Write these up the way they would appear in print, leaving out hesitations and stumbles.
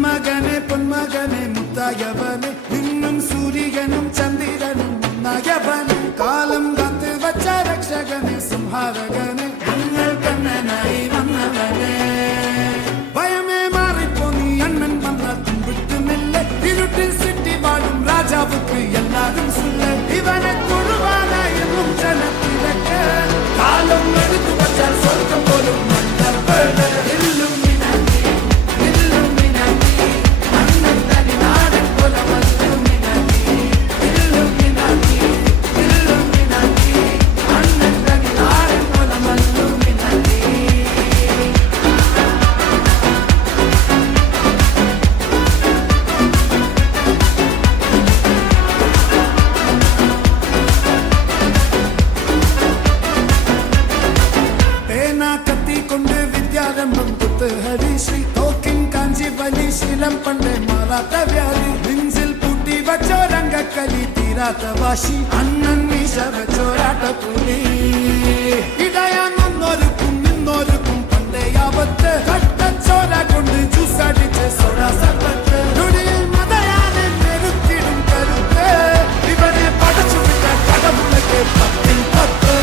നന്മകനെ പൊന്മകനെ മുത്തായവനെ നിന്നും സൂര്യനും ചന്ദ്രനും ഒന്നായവനെ കാലം കാത്ത് വച്ച രക്ഷകനെ സംഹാരകനെ ഞങ്ങൾ കണ്ണനായി വന്നവനെ ഭയമേ മാറിപ്പോ നീ അണ്ണൻ വന്നാത്തും വിട്ടുമില്ല ഇരുട്ടിൽ സിറ്റി വാഴും രാജാവുക്ക് എല്ലാരും സുല്ല ഇവനെ തൊഴുവാനായും ജനത്തിരക്ക് കാലം എടുത്തു വച്ചാൽ സ്വർഗം പോലും ശീലം പണ്ടേ മാറാത്ത വ്യാധി നെഞ്ചിൽ പൂട്ടി വച്ചോരംഗക്കലി തീരാത്ത വാശി അണ്ണൻ മീശ വെച്ചോരാട്ട പുലി ഇടയാന്നൊരുക്കും നിന്നൊരുക്കും പണ്ടേ ആപത്ത് കട്ടച്ചോര കൊണ്ട് ജ്യൂസടിച്ച് സോഡാ സർബത്ത് നൊടിയിൽ മതയാനെ മെരുത്തിടും കരുത്ത് ഇവനെ പടച്ചു വിട്ട കടമുളക്ക് പത്തിൽ പത്ത്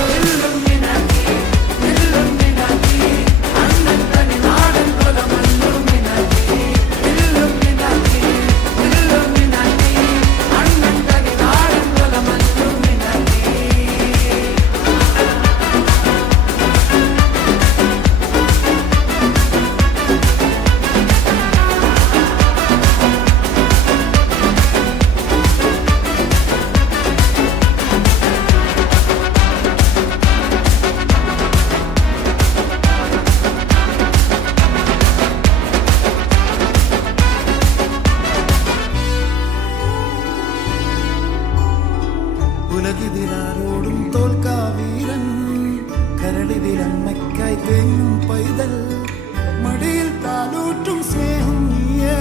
ഉലകിതിരാരോടും തോൽക്കാവീരൻ കരടിതിരമ്മയ്ക്കായി തേങ്ങും പൈതൽ മടിയിൽ താലൂറ്റും സ്നേഹം നീയേ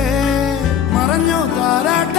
മറഞ്ഞോ താരാട്ട